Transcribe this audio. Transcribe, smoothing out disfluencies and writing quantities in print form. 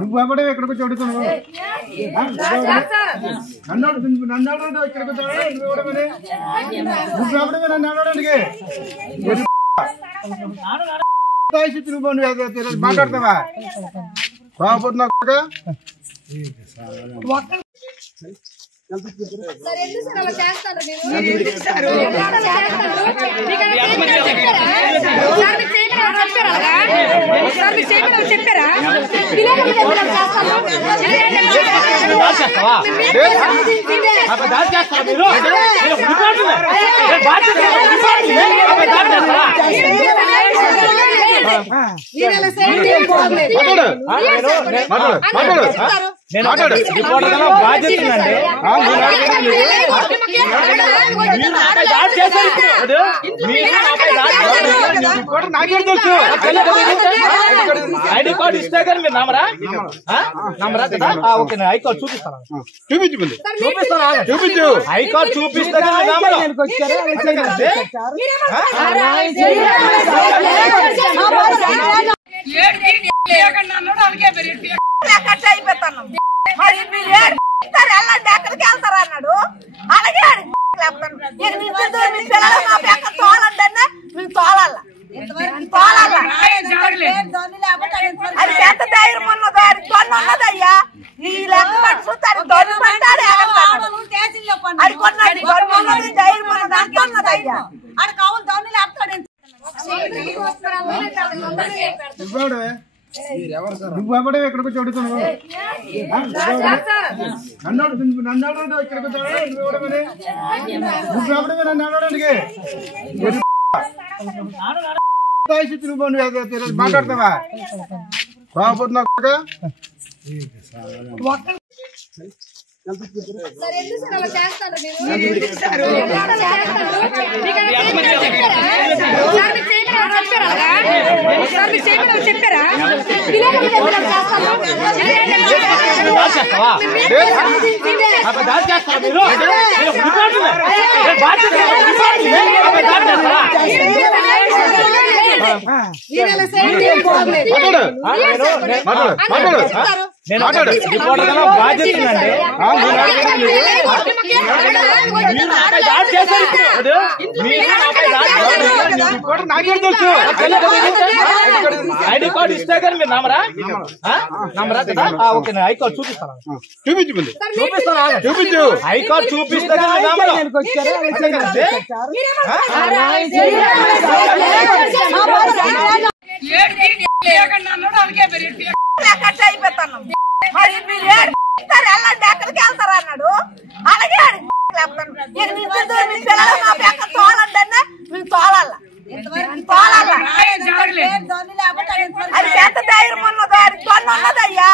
నువ్వెవడే ఎక్కడికి చదువుతున్నావు నన్ను ఇక్కడికి నువ్వెవడమే నన్ను అడగడానికి నువ్వు మాట్లాడతావా బాగుపోతున్నా చెప్పారా నాకే తెలుసు ఐడి కార్డు ఇస్తే కానీ మీరు నమ్మరా నమ్మరా కదా ఓకే ఐ కార్డు చూపిస్తాను చూపించు ఐ కార్డు చూపిస్తే మరి మీరు ఎక్కడికి వెళ్తారు అన్నాడు అలాగే తోలంటే మేము తోలాల అది ఎంత ధైర్యం ఉన్నదో అది దొన్ను ఉన్నదయ్యా ఈ లెక్క పట్టు చూస్తాడు దొన్ను పట్టాడు అది కొన్నాడు దొన్ను ఉన్నది ధైర్యం ఉన్నది అంత ఉన్నదయ్యా అది కావాలి దొన్ను లేపుతాడు నువ్వెవడే ఎక్కడికి చదువుతున్నావు నన్ను ఇక్కడికి నువ్వెవడమే నన్ను అడగడానికి నువ్వు మాట్లాడతావా బాగుపోతున్నా చెప్పారా నాకే తెలుసు ఐడి కార్డు ఇస్తే కానీ మీరు నమ్మరా నమ్మరా కదా ఓకే ఐ కార్డు చూపిస్తాను చూపించు ఐ కార్డు చూపిస్తే కానీ నమ్మరా మరి మీరు ఎక్కడికి వెళ్తారు అన్నాడు అలాగే తోలంటే మేము తోలాల అది ఎంత ధైర్యం ఉన్నదో అది దొన్ను ఉన్నదయ్యా